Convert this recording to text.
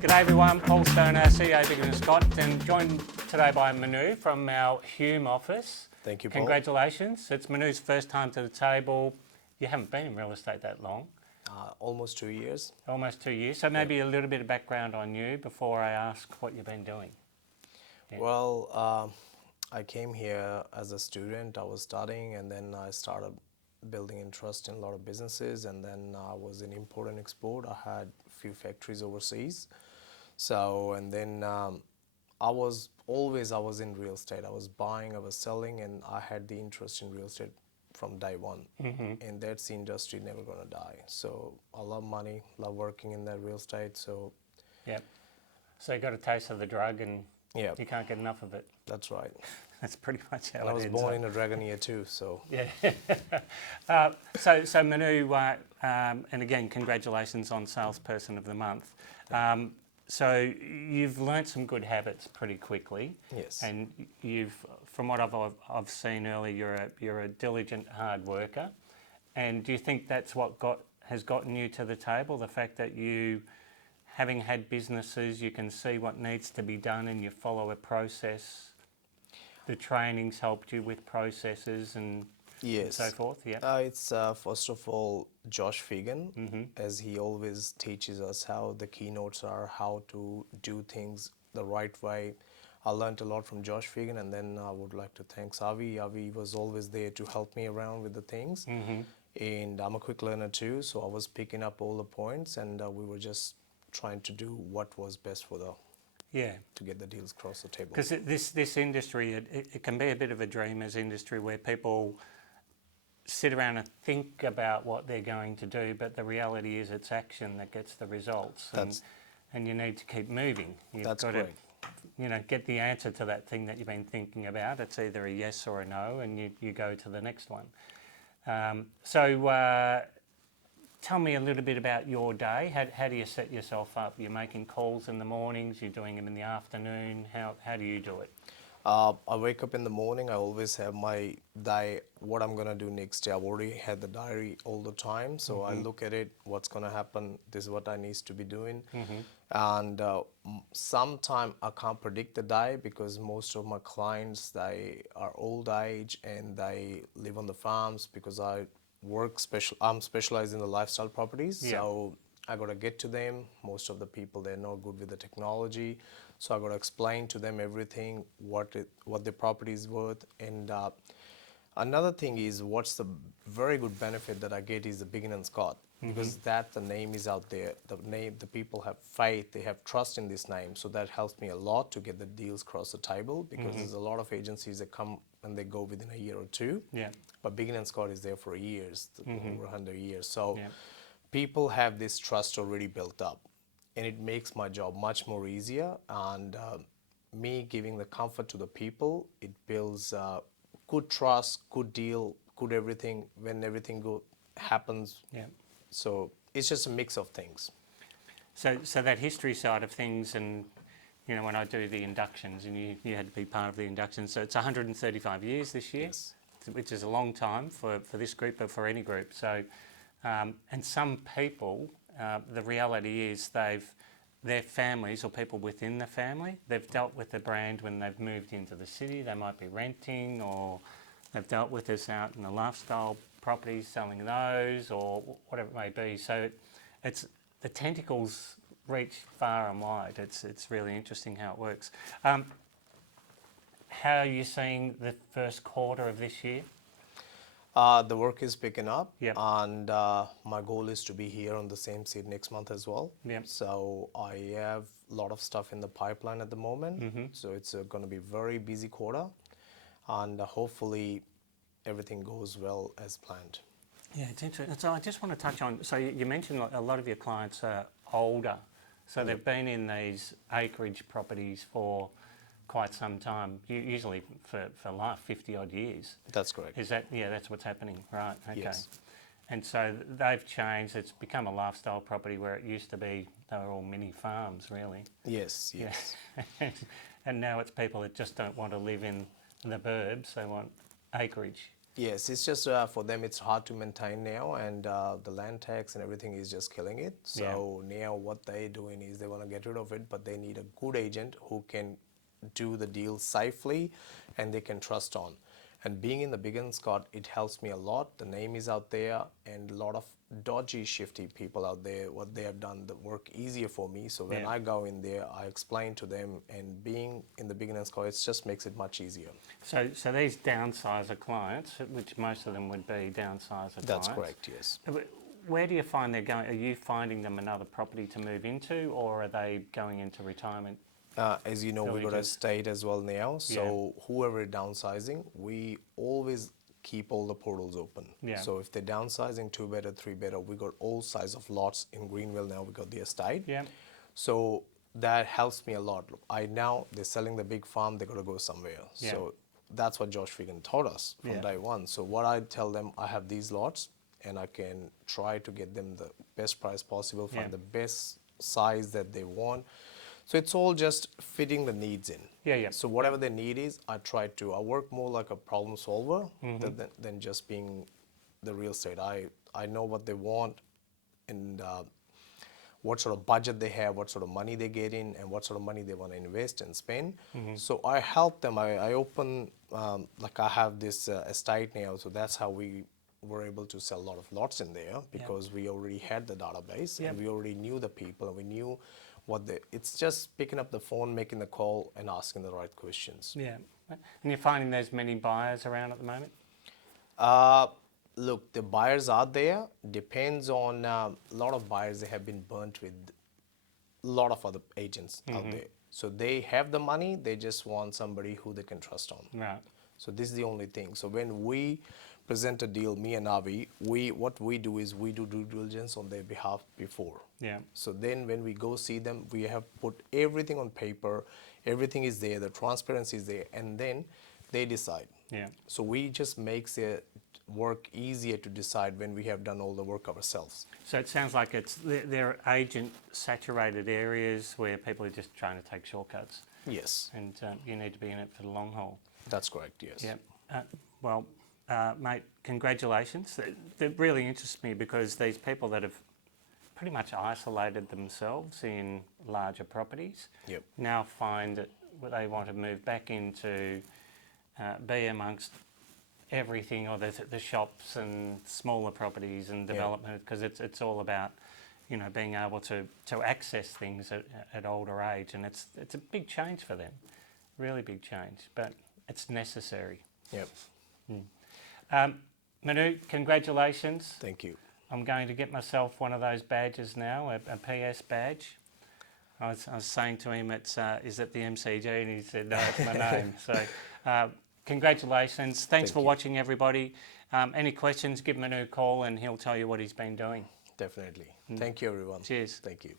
G'day everyone, Paul Stoner, CEO Bigger Scott, and joined today by Manu from our Hume office. Thank you, Paul. Congratulations. It's Manu's first time to the table. You haven't been in real estate that long. Almost 2 years. Almost 2 years. So maybe a little bit of background on you before I ask what you've been doing. Yeah. Well, I came here as a student. I was studying, and then I started building interest in a lot of businesses, and then I was in import and export. I had a few factories overseas. So, and then I was in real estate. I was buying, I was selling, and I had the interest in real estate from day one. And that's the industry never gonna die. So I love money, love working in that real estate. So Yep. So you got a taste of the drug and yeah, you can't get enough of it. that's right. That's pretty much how And it I was ends born up. in a dragon year too. So Yeah. So Manu, and again, congratulations on Salesperson of the Month. So you've learnt some good habits pretty quickly. yes, And you've, from what I've seen earlier, you're a diligent hard worker. And do you think that's what has gotten you to the table? The fact that you, having had businesses, you can see what needs to be done and you follow a process. The training's helped you with processes and yes. so forth. Yeah. It's first of all Josh Fagan, as he always teaches us how the keynotes are, how to do things the right way. I learned a lot from Josh Fagan, and then I would like to thank Avi. Avi was always there to help me around with the things, and I'm a quick learner too, so I was picking up all the points, and we were just trying to do what was best for to get the deals across the table. Because this industry, it can be a bit of a dreamer's industry where people sit around and think about what they're going to do, but the reality is it's action that gets the results. And you need to keep moving. You've That's got correct. to, get the answer to that thing that you've been thinking about. It's either a yes or a no, and you go to the next one. Tell me a little bit about your day. How do you set yourself up? You're making calls in the mornings, you're doing them in the afternoon. How do you do it? I wake up in the morning. I always have my day, what I'm gonna do next day. I've already had the diary all the time, so I look at it, what's gonna happen, this is what I need to be doing. And sometime I can't predict the day because most of my clients, they are old age and they live on the farms because I'm specialized in the lifestyle properties. Yeah. So I got to get to them. Most of the people, they're not good with the technology. So I got to explain to them everything, what the property is worth. And another thing is, what's the very good benefit that I get is the Begin and Scott, because the name is out there. The people have faith, they have trust in this name. So that helps me a lot to get the deals across the table, because there's a lot of agencies that come and they go within a year or two. Yeah. But Begin and Scott is there for years, over 100 years. So Yeah. people have this trust already built up, and it makes my job much more easier. And me giving the comfort to the people, it builds good trust, good deal, good everything when everything happens. Yeah. So it's just a mix of things. So that history side of things, and when I do the inductions, and you had to be part of the inductions, so it's 135 years this year. Yes. Which is a long time for this group or for any group. So, and some people, the reality is their families or people within the family, they've dealt with the brand when they've moved into the city. They might be renting, or they've dealt with us out in the lifestyle properties, selling those, or whatever it may be. So it's the tentacles reach far and wide. It's really interesting how it works. How are you seeing the first quarter of this year? The work is picking up, Yep. and my goal is to be here on the same seat next month as well. Yep. So I have a lot of stuff in the pipeline at the moment. So it's going to be a very busy quarter, and hopefully everything goes well as planned. Yeah, it's interesting. So I just want to touch on, so you mentioned a lot of your clients are older. So they've been in these acreage properties for quite some time, usually for life, 50 odd years. That's correct. Is that, that's what's happening, right? Okay. Yes. And so they've changed, it's become a lifestyle property where it used to be, they were all mini farms really. Yes. Yeah. And now it's people that just don't want to live in the burbs, they want acreage. Yes, it's just for them it's hard to maintain now, and the land tax and everything is just killing it. So now what they're doing is they want to get rid of it, but they need a good agent who can do the deal safely and they can trust on. And being in the Big and Scott, it helps me a lot. The name is out there, and a lot of dodgy, shifty people out there, what they have done the work easier for me. So when I go in there, I explain to them, and being in the Big and Scott, it just makes it much easier. So these downsizer clients, which most of them would be downsizer clients. That's correct, yes. Where do you find they're going? Are you finding them another property to move into, or are they going into retirement? As you know, we got a estate as well now. So whoever is downsizing, we always keep all the portals open. So if they're downsizing 2-bedder, 3-bedder, we got all size of lots in Greenville now. We got the estate. So that helps me a lot. I now they're selling the big farm. They got to go somewhere. So that's what Josh Wigan taught us from day one. So what I tell them, I have these lots, and I can try to get them the best price possible, find the best size that they want. So it's all just fitting the needs in. So whatever their need is, I work more like a problem solver than just being the real estate. I know what they want, and what sort of budget they have, what sort of money they get in, and what sort of money they want to invest and spend. So I help them. I open, like I have this estate now, so that's how we were able to sell a lot of lots in there, because we already had the database and we already knew the people, and we knew it's just picking up the phone, making the call, and asking the right questions. And you're finding there's many buyers around at the moment? Look, the buyers are there. Depends on a lot of buyers. They have been burnt with a lot of other agents out there. So they have the money. They just want somebody who they can trust on. Right. So this is the only thing. So when we present a deal, me and Avi, what we do is we do due diligence on their behalf before. So then when we go see them, we have put everything on paper. Everything is there. The transparency is there, and then they decide. So we just makes the work easier to decide when we have done all the work ourselves. So it sounds like they're agent-saturated areas where people are just trying to take shortcuts. Yes. And you need to be in it for the long haul. That's correct, yes. Well, mate, congratulations. That really interests me, because these people that have pretty much isolated themselves in larger properties now find that they want to move back into, be amongst everything, or the shops and smaller properties and development, because it's all about, you know, being able to access things at older age, and it's a big change for them, really big change, but it's necessary. Manu, congratulations. Thank you. I'm going to get myself one of those badges now, a PS badge. I was saying to him, is it the MCG? And he said, no, it's my name. So congratulations. Thanks for watching, everybody. Any questions, give Manu a call and he'll tell you what he's been doing. Definitely. Thank you, everyone. Cheers. Thank you.